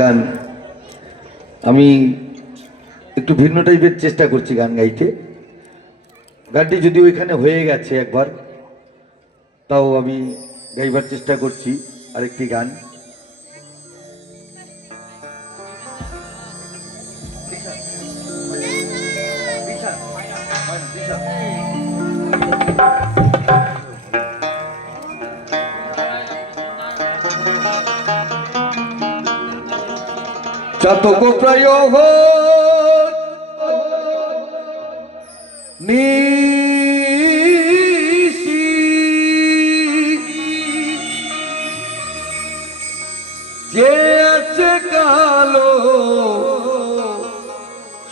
গান আমি একটু ভিন্ন টাইপের চেষ্টা করছি গান গাইতে। গানটি যদি ওইখানে হয়ে গেছে একবার, তাও আমি গাইবার চেষ্টা করছি আরেকটি গান। চাতক প্রায় নিশি যে আছে কালো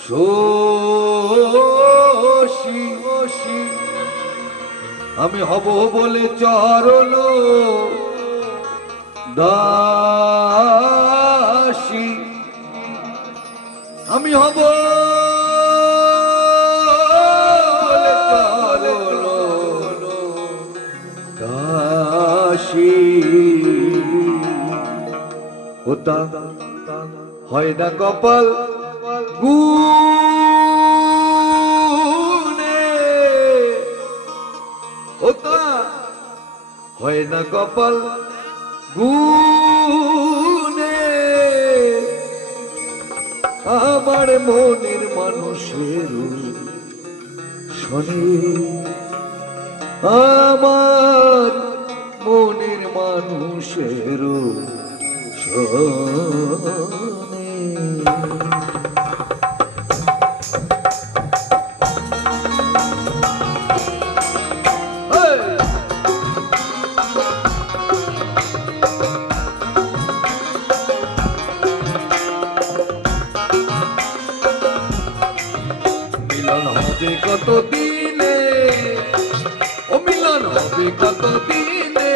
শোষী, আমি হব বলে চরণ দাসী, আমি হব দাসী। ওটা হয় না কপাল গুনে, ওটা হয় না কপাল গুনে, আমার মনের মানুষের শোনে, আমার মনের মানুষের শোনে। মিলন হবে কত দিনে, ও মিলন হবে কত দিনে,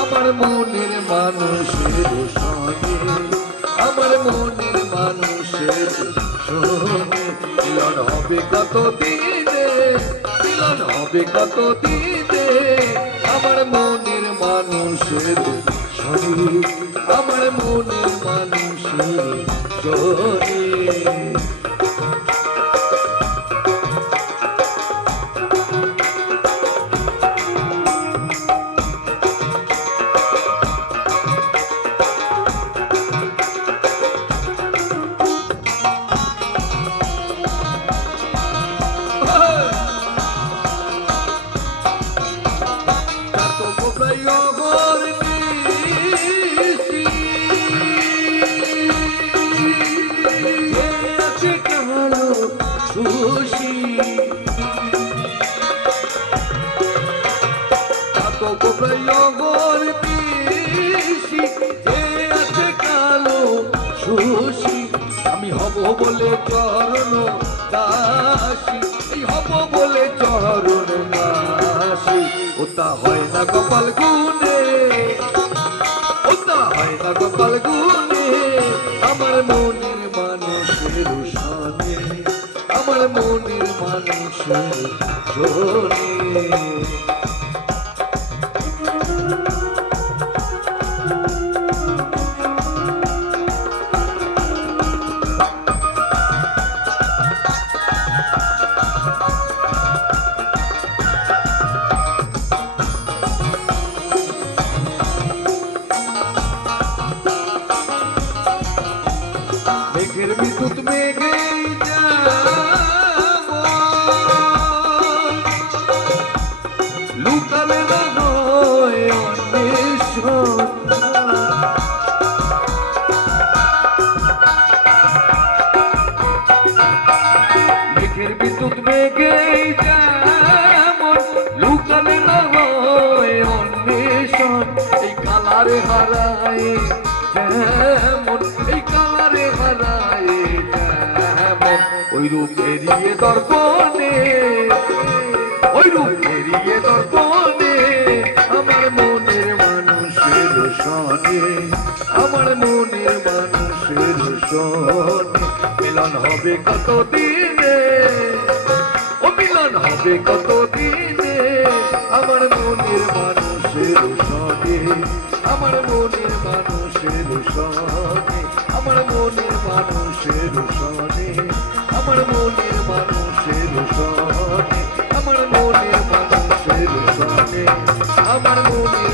আমার মনের মানুষের সঙ্গে, আমার মনের মানুষের সঙ্গে। মিলন হবে কত দিনে, মিলন হবে কত দিনে, আমার মনের মানুষের সঙ্গে, আমার মনের মানুষের সঙ্গে। আমি হব বলে চরণ দাসী, এই হব বলে চরণ দাসী। ওটা হয় না কপাল গুনে, ওটা হয় না কপাল গুনে, আমার মনের মানুষের শোনে, আমার মনের মানুষের শোনে। মেঘের বিদ্যুৎ মেঘে লুকালে না হয় অন্বেষণ, মেঘের বিদ্যুৎ মেঘে যেমন লুকালে না হয় অন্বেষণ। এই কালারে হারায় যেমন, এই কালারে হারায় যেমন, ওই রূপ এড়িয়ে দর্পণে, ওই রূপ এড়িয়ে দর্পণে, আমার মনের মানুষের শোনে, আমার মনের মানুষের শোনে। মিলন হবে কত দিনে, ও মিলন হবে কত দিনে, আমার মনের মানুষের শোনে, আমার মনের মানুষের মানুষের সনে, আমার মনের মানুষের সনে, আমার মনের মানুষের সনে, আমার মনের মানুষের সনে, আমার মনের